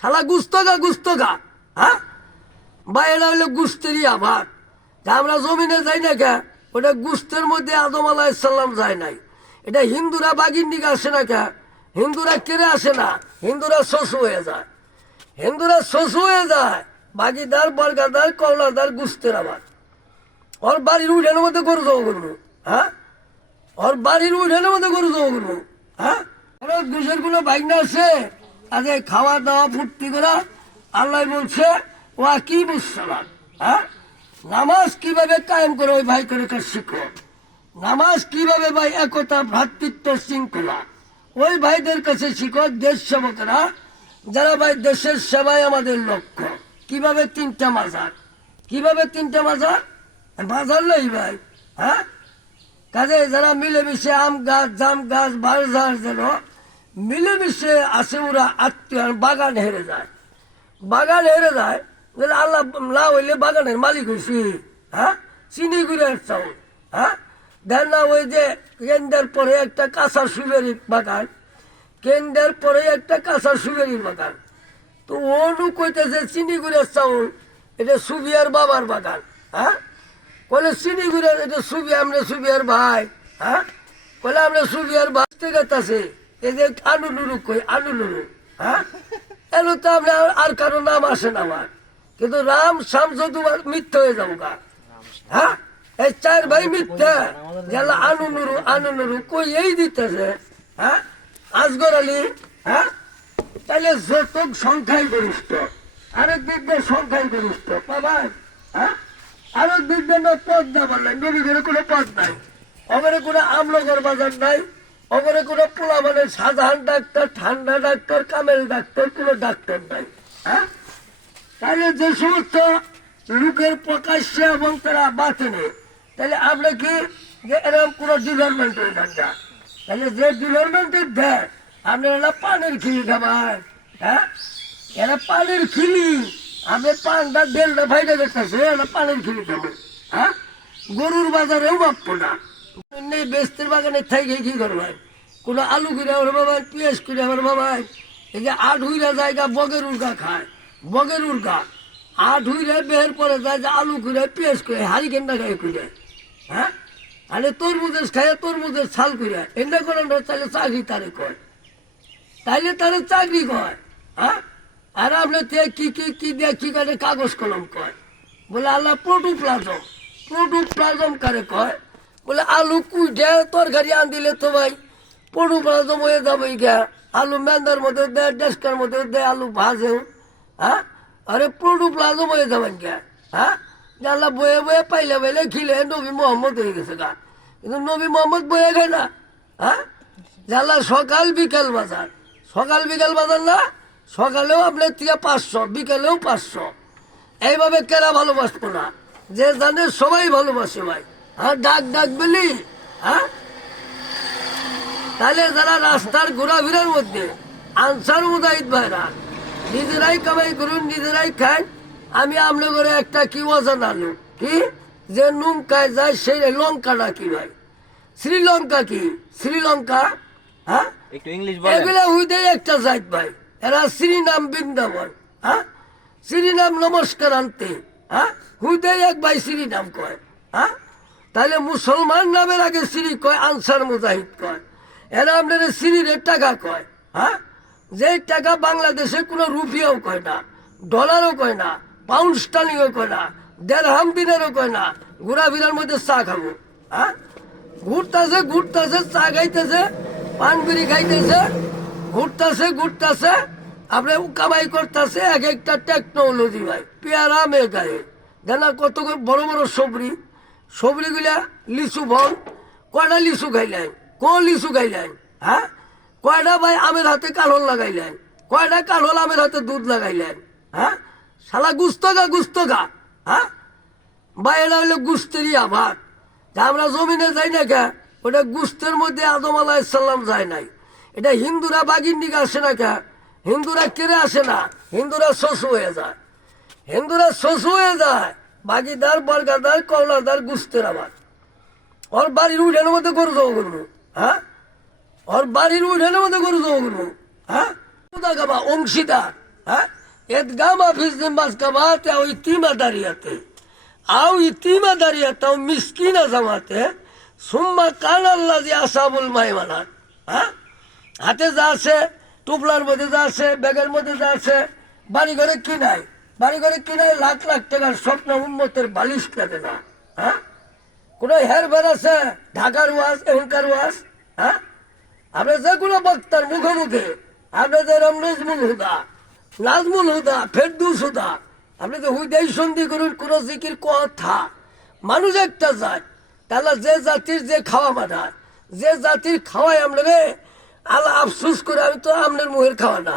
শালা গুস্তগা হ্যাঁ, বা এটা হইলো গুস্তেরই আবার। যা আমরা জমিনে যাই না কে, ওটা গুস্তের মধ্যে আদম আলাহিসাল্লাম যায় নাই। এটা হিন্দুরা বাগির দিকে আসে না কে, হিন্দুরা কেড়ে আসে না, হিন্দুরা শশু হয়ে যায়। হিন্দুরা শশু হয়ে যায়, বাগিদার বর্গাদার কওলাদার গুস্তের আবার। ওর বাড়ির উঠানের মধ্যে গরু জমা করবো, হ্যাঁ, ওর বাড়ির উঠানের মধ্যে গরু জমা করবো, হ্যাঁ। ঘুষের কোনো বাইক না আছে, আগে খাওয়া দাওয়া ফুর্তি করা। আল্লাহ বলছে ও কি বুঝলাম, হ্যাঁ, নামাজ কিভাবে কায়েম করে ওই ভাই করে শিখো। নামাজ কিভাবে ভাই একতা ভ্রাতৃত্ব শৃঙ্খলা ওই ভাইদের কাছে শিখো। দেশ সেবকরা যারা ভাই দেশের সেবায় আমাদের লক্ষ্য। কিভাবে তিনটা মাজার, কিভাবে তিনটা মাজার, মাজার নেই ভাই, হ্যাঁ। কাজে যারা মিলেমিশে আম গাছ জাম গাছ বাঁশ গাছ যেন মিলেমিশে আসে, ওরা আত্মীয় বাগান হেরে যায়, বাগান হেরে যায়। আল্লাহ না হইলে বাগানের মালিক হয়েছি, হ্যাঁ, চিনি গুড়ের চাউল, হ্যাঁ। দেন না ওই যে কেন্দ্রের পরে একটা কাঁচা সুবেরির বাগান, কেন্দ্রের পরে একটা কাঁচা সুবেরির বাগান। তো অনু কইতেছে চিনি গুড়ের চাউল এটা সুবিয়ার বাবার বাগান, হ্যাঁ। বলে চিনি গুড়ের এটা সুবি, আমরা সুবিয়ার ভাই, হ্যাঁ। বলে আমরা সুবিয়ার ভাই আছে এই যে আনু নুরু কই, আনু নুরু, হ্যাঁ। এলো তো আমরা আর কারো নাম আসে না আমার, কিন্তু রাম শাম যদি মিথ্যা হয়ে যাবো গা, হ্যাঁ। এই চার ভাই মিথ্যা, গেল আনু নুরু কই এই দিতেছে, হ্যাঁ। আসগর আলী, হ্যাঁ। তাহলে যত সংখ্যাই গরিষ্ঠ, আরেক দিকদের সংখ্যাই গরিষ্ঠ পাবাই, হ্যাঁ। আরেক দিকদের না পদ না বললেন, নবী ঘরে কোনো পদ নাই, ওখানে কোনো আমলগর বাজার নাই, ওখানে কোনো পোলা মানে সাধারণ ডাক্তার, ঠান্ডা ডাক্তার, কামেল ডাক্তার, কোনো ডাক্তার নাই, হ্যাঁ। তাহলে যে সমস্ত লোকের প্রকাশ্যে এবং তারা বাঁচেনে, তাহলে আমরা কি যে এরকম কোনো ডিপার্টমেন্টের ডাক্তার, তাহলে যে ডিপার্টমেন্টের দেয় আপনারা পানের খিলি খাবার, হ্যাঁ। এরা পানের খিলি, আমি পানটা দেড়টা ফাইটা দেখতেছে, এরা পানের খিলি খাবো, হ্যাঁ। গরুর বাজারেও মাপবো না, বেস্তের বাগানে থেকে কি করবেন, কোনো আলু কিনে আমার বাবা, পেঁয়াজ কিনে আমার বাবা, এই যে আট হুইরা জায়গা বগের উর্গা খায়, বগের উর্গা আট হুইরা বের পরে যায় যে আলু কিনে পেঁয়াজ করে হাড়ি কেন্দ্রা খায় কিনে, হ্যাঁ। আরে তরমুজের খায় তরমুজের ছাল করে এন্ডা করেন, তাহলে চাকরি তারে কয়, তাইলে তারে চাকরি কয়, হ্যাঁ। আর আপনার কি কি কি দিয়ে কি করে কাগজ কলম কয়, বলে আল্লাহ প্রোটোপ্লাজম কারে কয়, বলে আলু কুইটে তরকারি আন দিলে তো ভাই প্রোটোপ্লাজম হয়ে যাবে গা, আলু মেন্দার মধ্যে দেয়, ডেস্কার মধ্যে দেয়, আলু ভাজেও, হ্যাঁ। আরে প্রোটোপ্লাজম হয়ে যাবেন গা, হ্যাঁ। আল্লাহ বয়ে বয়ে পাইলে পাইলে খিলে নবী মোহাম্মদ হয়ে গেছে গা, কিন্তু নবী মোহাম্মদ বয়ে খায় না, হ্যাঁ। আল্লাহ সকাল বিকাল বাজার, সকাল বিকাল বাজার না, সকালেও আপনার থেকে 500, বিকালেও 500, এইভাবে কেরা ভালোবাসবো না, যে জানে সবাই ভালোবাসে ভাই, হ্যাঁ। ডাক বলি, হ্যাঁ। তাহলে যারা রাস্তার ঘোরাফেরার মধ্যে আনসার মুজাহিদ ভাইরা নিজেরাই কামাই করুন, নিজেরাই খান। আমি আপনার ঘরে একটা কি ওজন আলু কি যে নুন খায় যায়, সেই লঙ্কাটা কি ভাই, শ্রীলঙ্কা কি শ্রীলঙ্কা, হ্যাঁ। এগুলা হুইদে একটা জাত ভাই, এরা শ্রীনাম বৃন্দাবন, হ্যাঁ। শ্রীনাম নমস্কার আনতে, হ্যাঁ। হুইদে এক ভাই শ্রীনাম কয়, হ্যাঁ। তাহলে মুসলমান নামের আগে শ্রী কয়, আনসার মুজাহিদ কয়, এরা আপনার শ্রীর টাকা কয়, হ্যাঁ। যে টাকা বাংলাদেশে কোনো রুপিয়াও কয় না, ডলারও কয় না, পাউন্ড স্টার্লিংও কয় না, দেড়হাম দিনেরও কয় না। ঘোরাফেরার মধ্যে চা খাবো, হ্যাঁ। ঘুরতেছে চা খাইতেছে, পান বিড়ি খাইতেছে, ঘুরতেছে আপনি কামাই করতেছে। এক একটা টেকনোলজি ভাই, পেয়ারা মেঘায় দেনা কত বড় বড় সবরিগুলা লিচু ফল, কয়টা লিচু খাইলেন, লিচু খাইলেন, হ্যাঁ। কয়টা ভাই আমের হাতে কালহল লাগাইলেন, কয়টা কালহল আমের হাতে দুধ লাগাইলেন, হ্যাঁ। শালা গুস্তগা, হ্যাঁ। বা এটা হইলো গুস্তেরই আবার। যা আমরা জমিনে যাই না কে, ওটা গুস্তের মধ্যে আদম আলাহিসাল্লাম যায় নাই। এটা হিন্দুরা বাগির দিকে আসে না কে, হিন্দুরা কেড়ে আসে না, হিন্দুরা শশু হয়ে যায়, হিন্দুরা শশু হয়ে যায়। বাগিদার বর্গাদার কওলাদার গুস্তের আবার। ওর বাড়ির উঠানের মধ্যে গরু জমা করবো, হ্যাঁ। ওর বাড়ির উঠানের মধ্যে গরু জমা করবো, হ্যাঁ। অংশীদার ها اتقام في المسكبات او يتيمة داريته او يتيمة داريته او مسكينة زماته ثم كان الذي اصاب الميمنات ها হাতে যা আছে টুপলার মধ্যে যা আছে ব্যাগের মধ্যে যা আছে বাড়ি ঘরে কিনাই বাড়ি ঘরে কিনাই লাখ লাখ টাকার স্বপ্ন উন্মতের বালিশ লাগে না হ্যাঁ কোনো হের বের আছে ঢাকার ওয়াজ এখনকার ওয়াজ হ্যাঁ আমরা যেগুলো বক্তার মুখে মুখে আপনাদের নজমুল হুদা নাজমুল হুদা ফেরদুস হুদা আপনি তো হুদাই সন্ধি করুন কোন জিকির কথা মানুষ একটা যায় তাহলে যে জাতির যে খাওয়া মানায় যে জাতির খাওয়াই আমরা রে আল্লাহ আফসুস করে আমি তো আপনার মুখের খাওয়া না